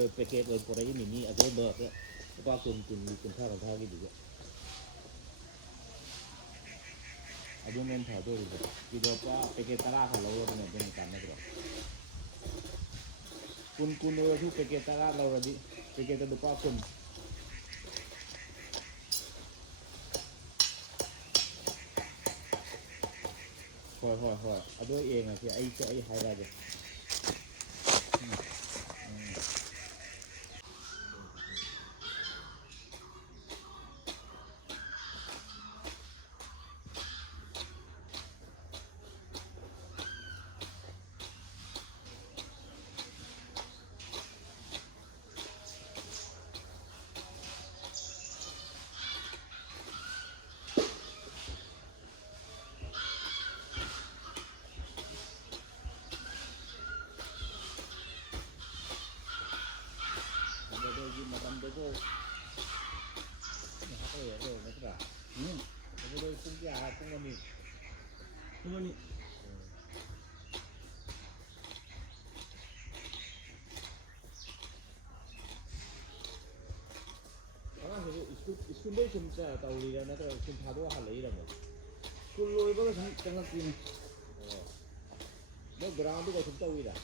Pakai berkorai ini ada berapa? Apa kun thang gitu. Aduh main thado itu. Itu apa? Pakai tara kalau orang ada yang kana bro. Kun itu pakai tara kalau di pakai itu apa kun? Hoi. Aduh iya nggak sih? Ai hai lagi. Makan itu mesra. Kemudian pun ni. School deh cuma tahu lihat nanti cuma thado hal lagi dah. School loy baga tengah kini. Mau ground tu kau cuma tahu dah.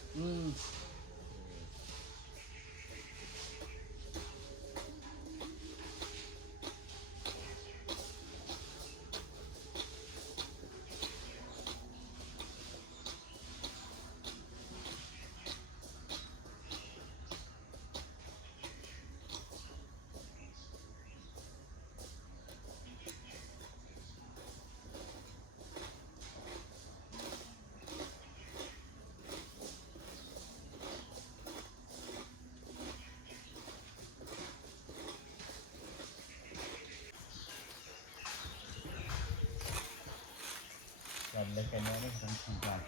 Dan lekannya ni kan sudah.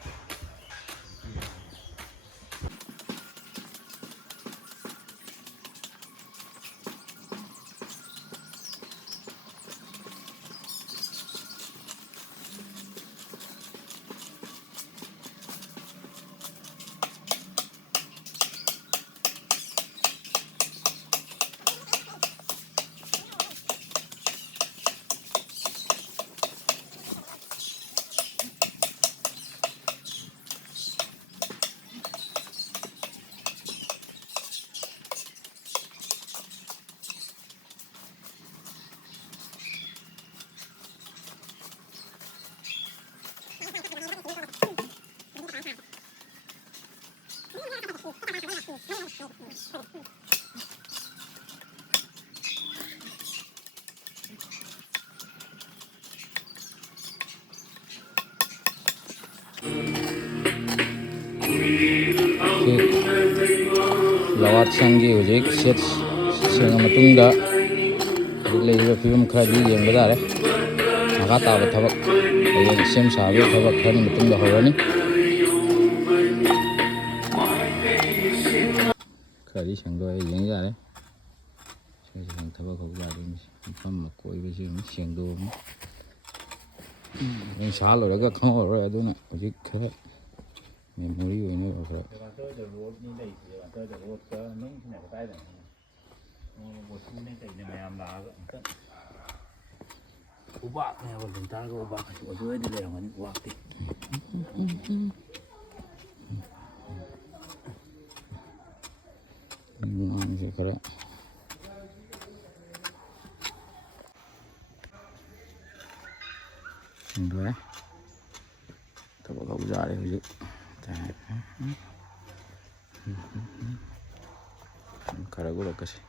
Lawat sangi ujek set senga matungda lehiba film khadi yang bedar maka tahu thabak yang sem sabe thabak khani matungda hawani khadi sangdo yang jare sang thabak haw jare pam koi be sing sengdo yang sal raga khang ro aduna ujek khara memory ini khara Terus ke nung sini ke tay dah. Buat ni tay ni macam dah agak. Ubah ni awal bentar ke ubah. Ubah dia yang ni ubah ti. Ini sekara. Dua. Coba kau cari dulu. Cara gue kasih.